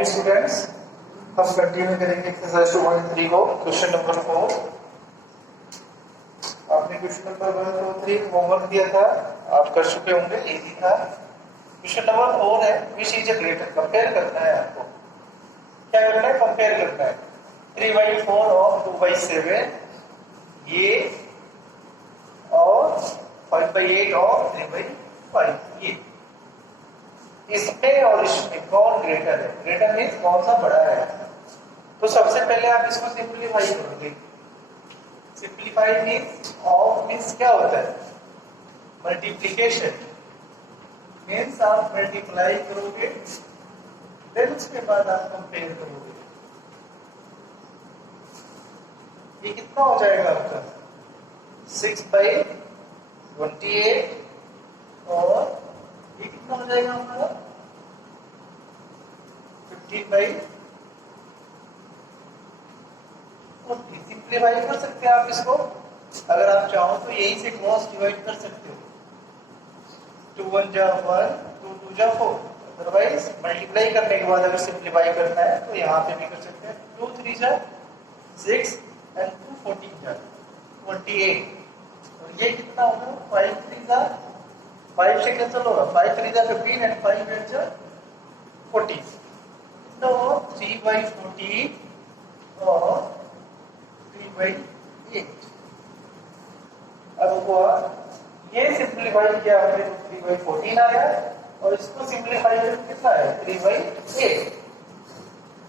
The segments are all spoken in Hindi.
डियर स्टूडेंट्स, हम कंटिन्यू करेंगे एक्सरसाइज 2.3 को। Question number 4। आपने क्वेश्चन नंबर 1 2 3 होमवर्क दिया था, आप कर चुके होंगे, इजी था। क्वेश्चन नंबर 4 है which is a greater, compare करना है आपको। क्या करना है? कंपेयर करना है 3/4 और 2/7 ये और 5/8 और 3/5 ये। इसमें और इसमें कौन ग्रेटर है? ग्रेटर मीन्स कौन सा बड़ा है। तो सबसे पहले आप इसको सिंप्लीफाई करोगे। सिंप्लीफाई मीन्स ऑफ मीन्स क्या होता है? मल्टीप्लिकेशन मीन्स आप मल्टीप्लाई करोगे, फिर उसके बाद आप कंपेयर करोगे। ये कितना हो जाएगा आपका? 6/28 और ये कितना हो जाएगा हमारा? 15/40। सिंप्लीफाई कर सकते हैं आप इसको, अगर आप चाहो तो यही से क्रॉस डिवाइड कर सकते हो। 2 1 जा 1, 2 2 जा 4। अदरवाइज मल्टीप्लाई करने के बाद अगर सिंप्लीफाई करना है तो यहाँ पे भी कर सकते हैं। 2 3 जा 6 एंड 2 14 जा 28। और ये कितना होगा? 5 3 जा 5 से कैंसिल होगा, 5 3 जा 15 एंड 5 8 जा 40। तो 3/40 और 3/8। अब हुआ ये सिंप्लीफाई किया हमने तो 3/14 आया और इसको सिंप्लीफाई करके कितना है? 3/8।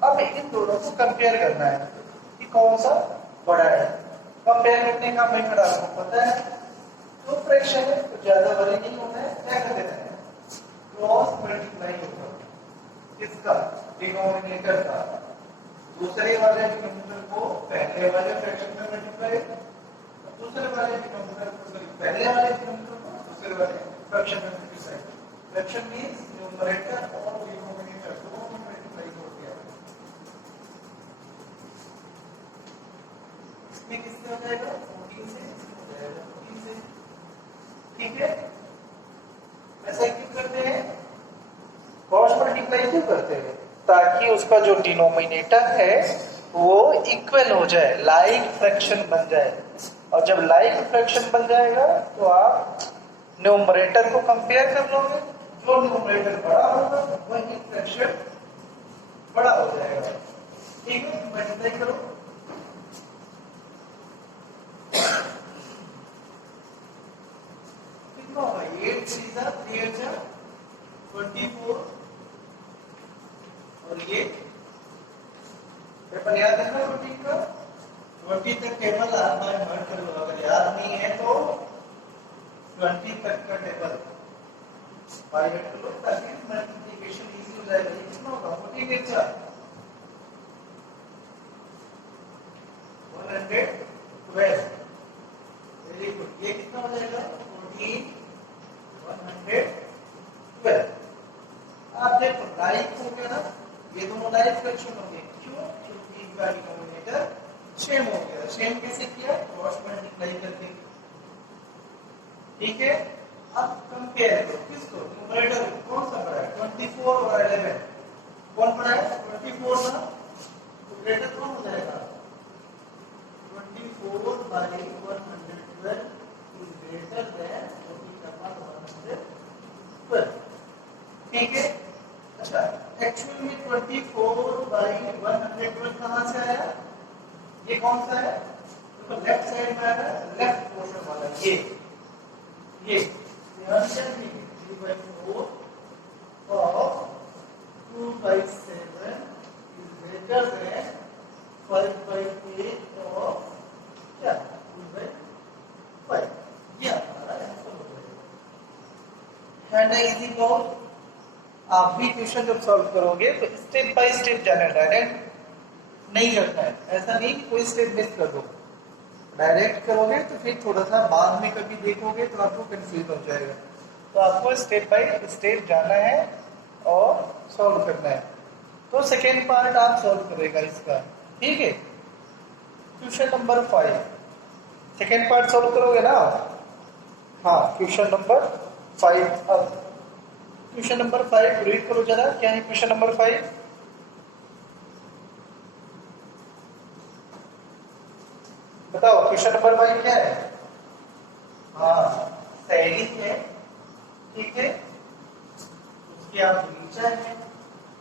अब इन दोनों को कंपेयर करना है कि कौन सा बड़ा है। कंपेयर करने का मेथड आपको पता है, तो फ्रैक्शन है तो ज्यादा बड़े नहीं होना है, क्या कर देना है? क्रॉस मल्टीप्लाई होगा। किसका? डिनोमिनेटर का। दूसरे वाले डिनोमिनेटर को पहले वाले फ्रैक्शन में मल्टीप्लाई, दूसरे वाले डिनोमिनेटर को पहले वाले डिनोमिनेटर को दूसरे वाले फ्रैक्शन में मल्टीप्लाई। फ्रैक्शन मींस न्यूमरेटर और डिनोमिनेटर दोनों में मल्टीप्लाई हो गया। इसमें किससे हो जाएगा? 14 से हो जाएगा, 14 से। ठीक है, ऐसा क्यों करते हैं? क्रॉस मल्टीप्लाई क्यों करते हैं? ताकि उसका जो डिनोमिनेटर है वो इक्वल हो जाए, लाइक फ्रैक्शन बन जाए। और जब लाइक फ्रैक्शन बन जाएगा तो आप न्यूमरेटर को कंपेयर कर लोगे, जो न्यूमरेटर बड़ा होगा वही फ्रैक्शन बड़ा हो जाएगा। ठीक है, मल्टीप्लाई करो। कितना होगा? 8 3 जा 3 जा 24 और ये पेपर याद रखना। 20 का 20 तक टेबल आता है, हर कर लो। अगर याद नहीं है तो 20 तक का टेबल बाय हेड कर लो ताकि मल्टीप्लिकेशन इजी हो जाएगा। कितना होगा? 40 के साथ 112। Very good. ये कितना हो जाएगा? 14 112। आप देखो लाइक हो गया ना, ये दोनों लाइक फ्रैक्शन हो गए। क्यों? क्योंकि इनका डिनोमिनेटर सेम हो गया। सेम कैसे किया? क्रॉस मल्टीप्लाई करके। ठीक है, अब कंपेयर करो किसको? न्यूमरेटर कौन सा बड़ा है? 24 और 11 कौन बड़ा है? 24 ना, तो ग्रेटर कौन हो जाएगा? 24/112 इज ग्रेटर देन 14/112। ठीक है। अच्छा, एक्चुअल में 24/112 कहां से आया? ये कौन सा है? तो लेफ्ट साइड में आया, लेफ्ट पोर्शन वाला ये आंसर भी 3/4 और 2/7 इज ग्रेटर देन 5/8 और क्या 2/5। ये हमारा आंसर हो जाएगा। है ना इजी बहुत? आप भी क्वेश्चन जब सॉल्व करोगे तो स्टेप बाय स्टेप जाना है, डायरेक्ट नहीं करना है। ऐसा नहीं कि कोई स्टेप मिस कर दो। डायरेक्ट करोगे तो फिर थोड़ा सा बाद में कभी देखोगे तो आपको कंफ्यूज हो जाएगा। तो आपको स्टेप बाय स्टेप जाना है और सॉल्व करना है। तो सेकेंड पार्ट आप सॉल्व करेगा इसका। ठीक है, question number 5 second part solve करोगे ना? हाँ, क्वेश्चन नंबर 5। अब क्वेश्चन नंबर 5 रीड करो जरा। क्या है क्वेश्चन नंबर 5? क्वेश्चन नंबर 5 क्या है? हाँ, सैली है, ठीक है, उसके यहाँ बगीचा है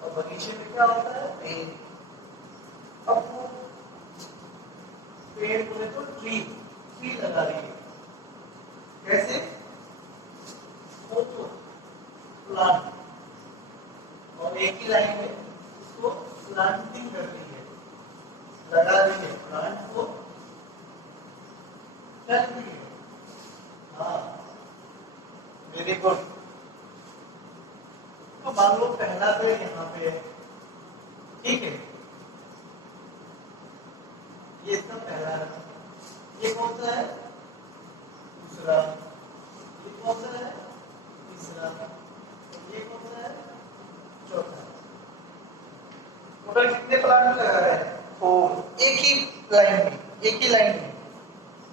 और बगीचे में क्या होता है? पेड़। अब वो पेड़ बोले तो ट्री लगा रही है। कैसे? वो तो प्लांट, और एक ही लाइन में उसको प्लांटिंग कर रही है, लगा रही है प्लांट को, कर रही है। हाँ, वेरी गुड। तो मान लो पहला पेड़ यहाँ पे है, ठीक है, ये इसका पहला है, ये कौन सा है? दूसरा, ये कौन सा है? तीसरा, और ये कौन सा है? चौथा। टोटल कितने प्लांट लगा रहे हैं? 4, एक ही लाइन में, एक ही लाइन में,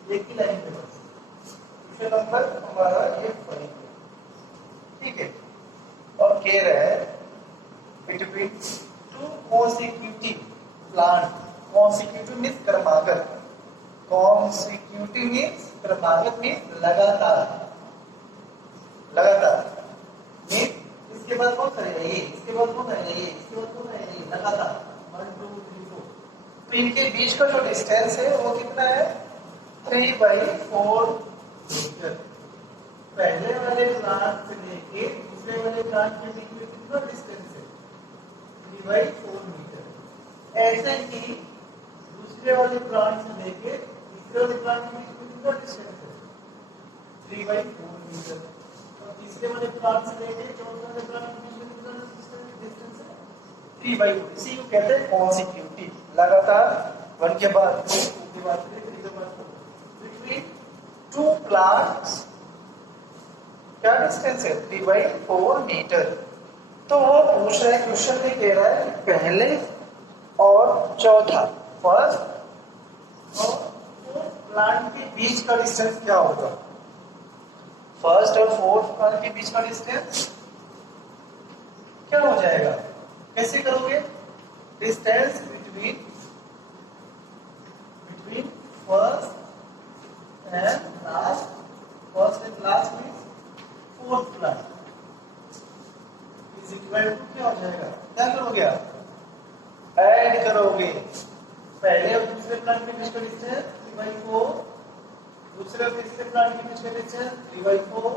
एक ही लाइन में बस। क्वेश्चन नंबर हमारा ये 5 है, ठीक है। और कह रहा है between 2 consecutive plant, consecutive means क्रमागत, consecutive मीन्स क्रमागत मीन्स लगातार, लगातार मीन्स इसके बाद कौन सा है? ये, इसके बाद कौन है? ये, इसके बाद कौन है? ये, लगातार 1 2 3 4। तो इनके बीच का जो डिस्टेंस है वो कितना है? 3/4 मीटर। पहले वाले प्लांट से लेके दूसरे वाले प्लांट के बीच में कितना डिस्टेंस है? 3/4 मीटर। ऐसे ही दूसरे वाले प्लांट से लेके तीसरे वाले प्लांट के बीच में कितना डिस्टेंस है? 3/4 मीटर। और तीसरे वाले प्लांट से लेके चौथे वाले प्लांट के बीच में कितना डिस्टेंस है? 3/4। इसी को कहते हैं कॉन्सिक्यूटिव, लगातार, 1 के बाद 2, 2 के बाद 3, 3 के बाद 4। बिटवीन 2 प्लांट्स क्या डिस्टेंस है? 3/4 मीटर। तो वो पूछ रहा है, क्वेश्चन में कह रहा है कि पहले और चौथा, फर्स्ट और फोर्थ प्लांट के बीच का डिस्टेंस क्या होगा? फर्स्ट और फोर्थ प्लांट के बीच का डिस्टेंस क्या हो जाएगा? कैसे करोगे? Distance between first and last, first and last means fourth plant is equal to क्या हो जाएगा? क्या करोगे आप? ऐड करोगे। पहले और दूसरे प्लांट के बीच का डिस्टेंस 3/4, दूसरे और तीसरे प्लांट के बीच का डिस्टेंस 3/4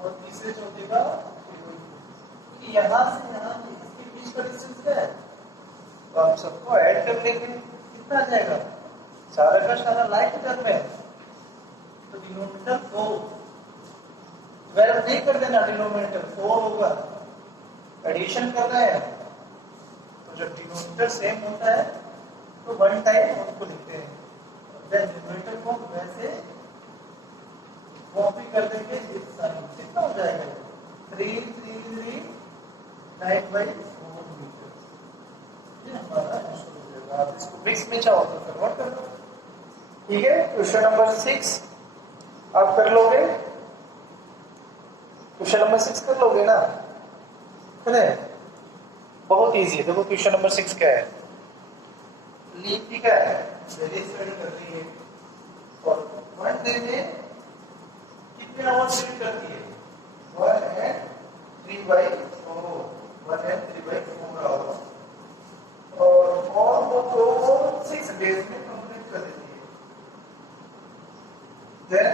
और तीसरे चौथे का 3/4। यहाँ से यहाँ इसके बीच का डिस्टेंस क्या है? तो आप सबको ऐड कर लेंगे, कितना आ जाएगा? सारा का सारा लाइक में, तो डिनोमिनेटर 4, डिवाइड नहीं कर देना, डिनोमिनेटर 4 होगा। एडिशन करना है तो जब डिनोमिनेटर सेम होता है तो 1 टाइम उसको लिखते हैं, डिनोमिनेटर को वैसे कॉपी कर देंगे इस साइन। कितना हो जाएगा? 3 3 3 9/4 मीटर। ये हमारा आंसर हो जाएगा। आप इसको मिक्स में चाहो तो कन्वर्ट कर लो, ठीक है। क्वेश्चन नंबर 6 आप कर लोगे? क्वेश्चन नंबर 6 कर लोगे ना? है बहुत इजी है। देखो क्वेश्चन नंबर 6 क्या है? लीप क्या है? डेली स्टडी कर रही है और 1 डे में कितने आवर्स रीड करती है? 1 and 3/4, 1 and 3/4 आवर्स, और वो तो 6 डेज में कंप्लीट कर देती है। देन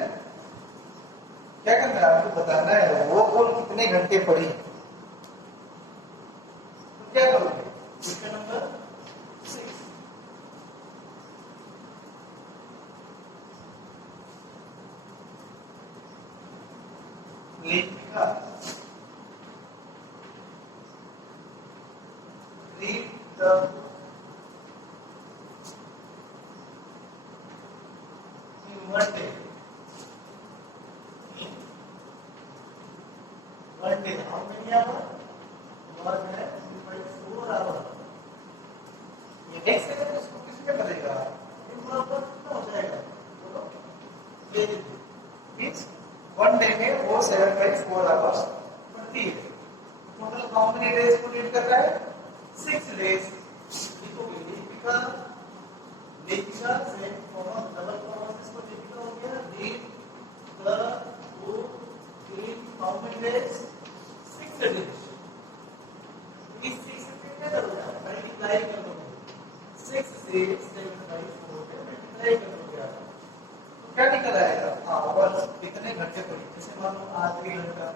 क्या करना है? आपको बताना है वो कुल कितने घंटे पढ़ी। तो क्या करोगे? क्वेश्चन नंबर 6 लिखा, read the in 1 day. In 1 day, how many hours? 1 and 3/4 hours. ये देख सकते हैं, इसको किसमें करेगा? ये पूरा कितना हो जाएगा? बोलो। ये मीन्स 1 डे में वो 7/4 आवर्स पढ़ती है। टोटल हाउ मेनी डेज को रीड कर रहा है? 6 डेज। लिखोगे लिपिका, लेखिका से डबल कॉमा से 1 घंटा,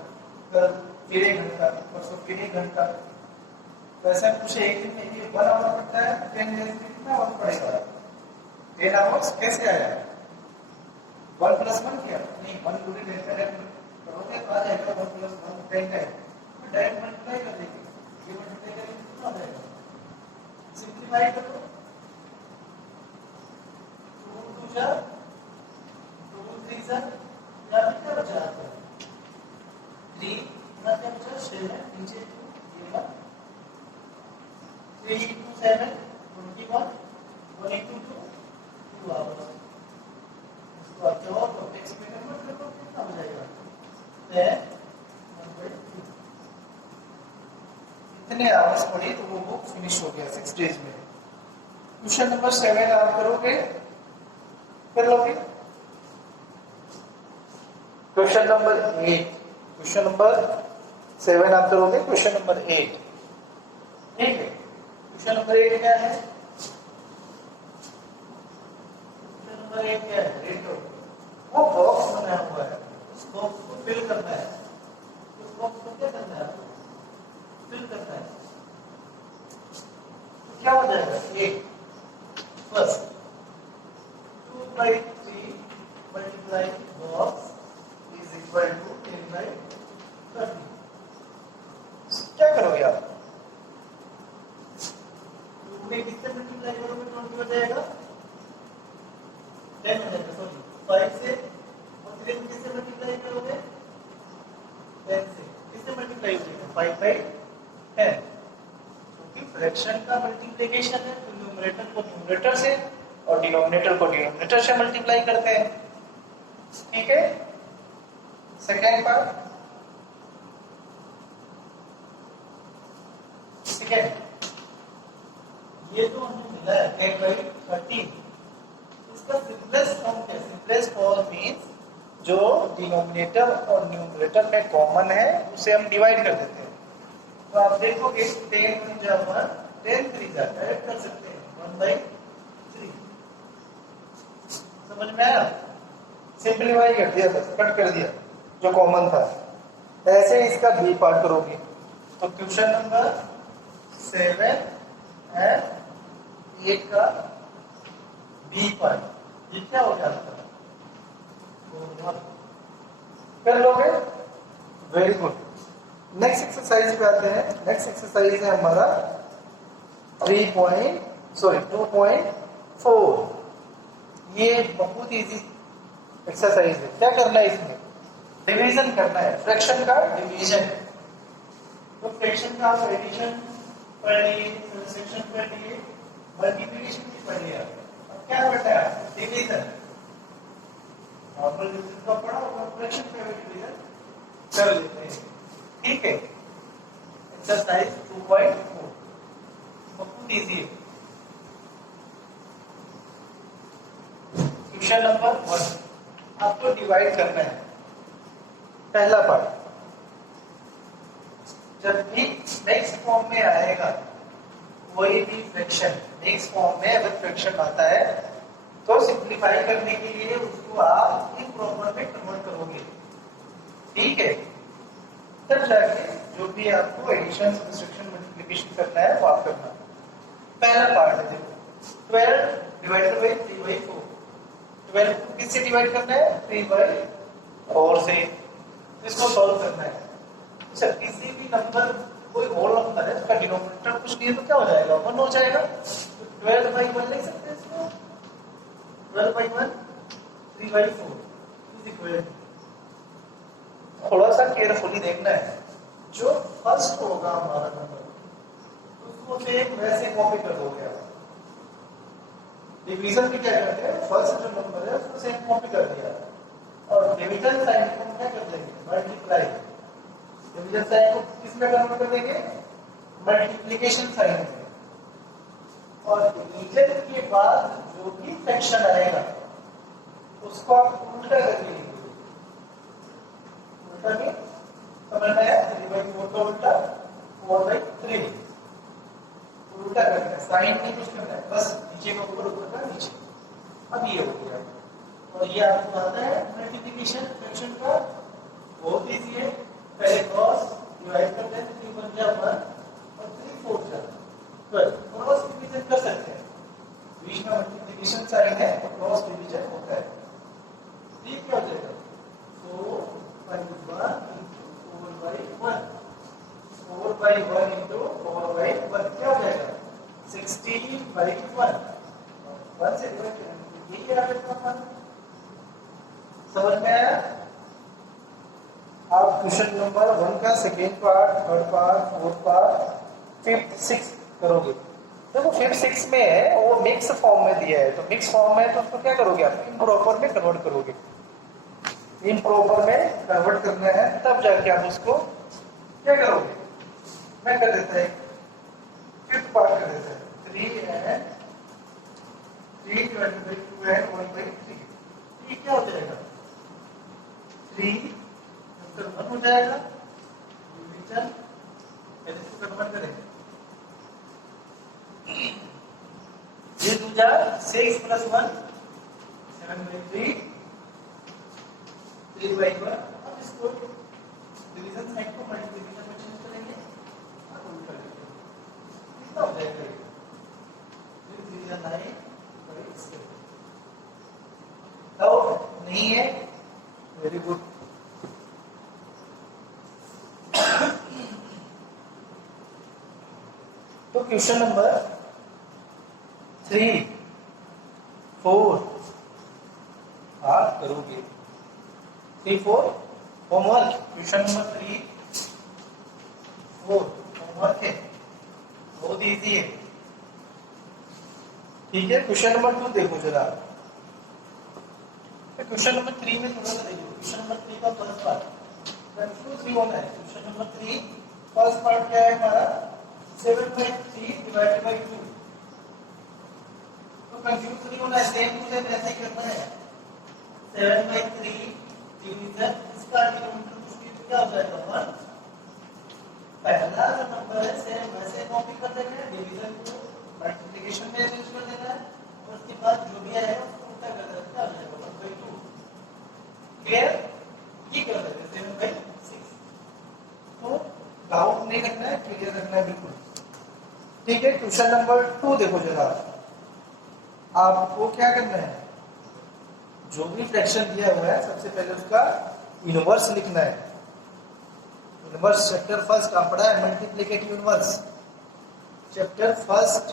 कल फिर 1 घंटा, परसों फिर 1 घंटा। वैसे पूछे एक दिन में ये 1 आवर पड़ता है, 10 डेज में कितना आवर पड़ेगा? 10 आवर्स कैसे आया? 1 + 1 किया नहीं, 1 पूरी डेज का करोगे तो आ जाएगा 1 + 1 10 टाइम, डायरेक्ट मल्टीप्लाई कर देंगे, ये मल्टीप्लाई करेंगे कितना आ जाएगा? सिंप्लीफाई करो, 2 2 जा 2 3 जा, यहाँ पे क्या बचा आपका 3, यहाँ क्या बचा 7, नीचे 2, ये 1, 3 2 7 21, 1 2 2 आवर्स। इसको आप जो और एक्स में कन्वर्ट करो कितना हो जाएगा 10 1/2। इतने आवर्स पढ़ी तो वो बुक फिनिश हो गया 6 डेज में। क्वेश्चन नंबर 7 आप करोगे, कर लोगे? क्वेश्चन नंबर 8, क्वेश्चन नंबर 7 आप करोगे, क्वेश्चन नंबर 8, ठीक है। क्वेश्चन नंबर 8 क्या है? क्वेश्चन नंबर 8 क्या है? रेट करो। वो बॉक्स बना हुआ है, उस बॉक्स को फिल करना है। उस बॉक्स को क्या करना है? फिल करना है। तो क्या हो जाएगा? 8 first 2/3 multiply box is equal to 10/30। क्या करोगे आप? 2 में किससे मल्टीप्लाई करोगे तो हो जाएगा 10 हो जाएगा, सॉरी 5 से, और 3 में किससे मल्टीप्लाई करोगे 10 से, किससे मल्टीप्लाई हो जाएगा 5/10, क्योंकि फ्रैक्शन का मल्टीप्लिकेशन है तो न्यूमरेटर को न्यूमरेटर से और डिनोमिनेटर को डिनोमिनेटर से मल्टीप्लाई करते हैं, ठीक है। सेकेंड पार्ट, सेकेंड ये तो हमें मिला है 10/30, इसका सिंपलेस्ट फॉर्म क्या है? सिंपलेस्ट फॉर्म मींस जो डिनोमिनेटर और न्यूमरेटर में कॉमन है उसे हम डिवाइड कर देते हैं। तो आप देखोगे 10 × 1 10 3 डायरेक्ट कर सकते हैं 1/3, समझ में आया? सिंपलीफाई कर दिया, बस कट कर दिया जो कॉमन था। ऐसे इसका बी पार्ट करोगे तो क्वेश्चन नंबर 7 एंड 8 का बी पार्ट ये क्या हो गया आपका? कर लोगे? Very good. नेक्स्ट एक्सरसाइज पे आते हैं। नेक्स्ट एक्सरसाइज है हमारा 2.4। ये बहुत इजी एक्सरसाइज है। क्या करना है इसमें? डिवीजन करना है, फ्रैक्शन का डिवीजन। तो फ्रैक्शन का आप एडिशन पढ़ लिए, सबट्रैक्शन पढ़ लिए, मल्टीप्लिकेशन भी पढ़ लिया। अब क्या पढ़ना है? डिवीजन। नॉर्मल डिवीजन का पढ़ा होगा, फ्रैक्शन का डिवीजन कर लेते हैं, ठीक है। एक्सरसाइज 2.4 बहुत इजी है। क्वेश्चन नंबर 1 आपको डिवाइड करना है। पहला पार्ट, जब भी नेक्स्ट फॉर्म में आएगा कोई भी फ्रैक्शन, नेक्स्ट फॉर्म में अगर फ्रैक्शन आता है तो सिंप्लीफाई करने के लिए उसको आप इम्प्रॉपर में कन्वर्ट करोगे, ठीक है। तब जाके जो भी आपको एडिशन, सब्ट्रैक्शन, मल्टीप्लिकेशन करना है वो आप करना। पहला पार्ट है देखो 12 डिवाइडेड बाय 3/4। 12 को किससे डिवाइड करना है? 3/4 से। इसको सॉल्व करना है। अच्छा, किसी भी नंबर, कोई होल नंबर है उसका डिनोमिनेटर कुछ नहीं है तो क्या हो जाएगा? 1 हो जाएगा। तो 12/1 लिख सकते हैं इसको। 12/1 3/4 इज इक्वल टू, थोड़ा सा केयरफुली देखना है, जो फर्स्ट होगा हमारा नंबर उसको सेम वैसे कॉपी कर दोगे आप। डिवीजन भी क्या करते हैं? फर्स्ट जो नंबर है उसको सेम कॉपी कर दिया, और डिवीजन साइन को क्या कर देंगे? मल्टीप्लाई। डिवीजन साइन को किस में कन्वर्ट कर देंगे? मल्टीप्लिकेशन साइन में। और डिवीजन के बाद जो भी फ्रैक्शन आएगा उसको आप उल्टा करके लिखोगे। उल्टा में समझ में आया? 3/4 का उल्टा 4/3। उल्टा करना है, साइन नहीं कुछ करना है, बस नीचे का ऊपर, ऊपर का नीचे। अब ये हो गया। और ये आपको आता है मल्टीप्लिकेशन फ्रैक्शन का, बहुत इजी है। 1/1 इंटू 4/1 क्या हो जाएगा 16/1 1 से डिवाइड करेंगे यही है आपका समझ में आया। आप क्वेश्चन नंबर 1 का second part, third part, fourth part, fifth, six करोगे। देखो फिफ्थ सिक्स में है वो मिक्स फॉर्म में दिया है, तो मिक्स फॉर्म में तो उसको क्या करोगे आप इम्प्रॉपर में कन्वर्ट करोगे। इम्प्रॉपर में कन्वर्ट करना है तब जाके आप उसको क्या करोगे। मैं कर देता है फिफ्थ पार्ट कर देता है 3 and 3 divided by 2 and 1/3 ये क्या हो जाएगा 3 1 हो जाएगा डिवीजन पहले इसको कन्वर्ट करेंगे ये दूजा 6 + 1 7/3 3/1 अब इसको डिवीजन साइड को मल्टीप्लिकेशन में चेंज करेंगे और उल्टा करेंगे कितना हो जाएगा ये 3/9/6 डाउट नहीं है वेरी गुड। तो क्वेश्चन नंबर 3 4 आप करोगे 3 4 होमवर्क क्वेश्चन नंबर 3 4 होमवर्क है बहुत इजी है ठीक है। क्वेश्चन नंबर 2 देखो जरा क्वेश्चन नंबर 3 में थोड़ा सा देखो क्वेश्चन नंबर 3 का फर्स्ट पार्ट कंफ्यूज नहीं होना है। क्वेश्चन नंबर 3 फर्स्ट पार्ट क्या है हमारा 7/3 डिवाइडेड बाय 2 तो कंफ्यूज नहीं होना है सेम टू सेम ऐसे ही करना है 7/3 डिवीजन इसका डिनोमिनेटर कुछ भी क्या हो जाएगा 1 पहला जो नंबर है सेम वैसे कॉपी कर देना है डिवीजन को मल्टीप्लिकेशन में चेंज कर देना है और उसके बाद जो भी आएगा उसको उल्टा कर देना क्या हो जाएगा 1/2 क्लियर ये कर देते 7/6 तो डाउट नहीं रखना है क्लियर रखना है बिल्कुल ठीक है। क्वेश्चन नंबर 2 देखो जरा आपको क्या करना है जो भी फ्रैक्शन दिया हुआ है सबसे पहले उसका इनवर्स लिखना है। इनवर्स चैप्टर फर्स्ट आप पढ़ा है multiplicative inverse chapter first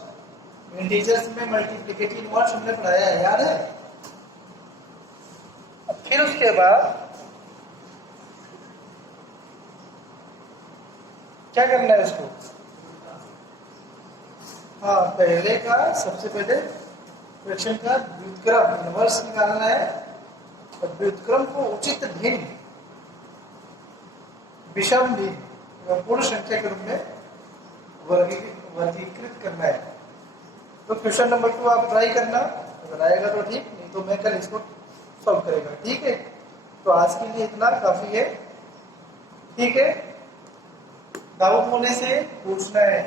integers में मल्टीप्लिकेटिव इनवर्स हमने पढ़ाया है याद है। फिर उसके बाद क्या करना है उसको हाँ पहले का सबसे पहले फ्रैक्शन का व्युत्क्रम इनवर्स निकालना है और व्युत्क्रम को उचित भिन्न विषम भिन्न पूर्ण संख्या के रूप में वर्गीकृत करना है। तो क्वेश्चन नंबर 2 आप ट्राई करना अगर आएगा तो ठीक नहीं तो मैं कल इसको सॉल्व करेगा ठीक है। तो आज के लिए इतना काफी है ठीक है। डाउट होने से पूछना है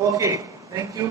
ओके थैंक यू।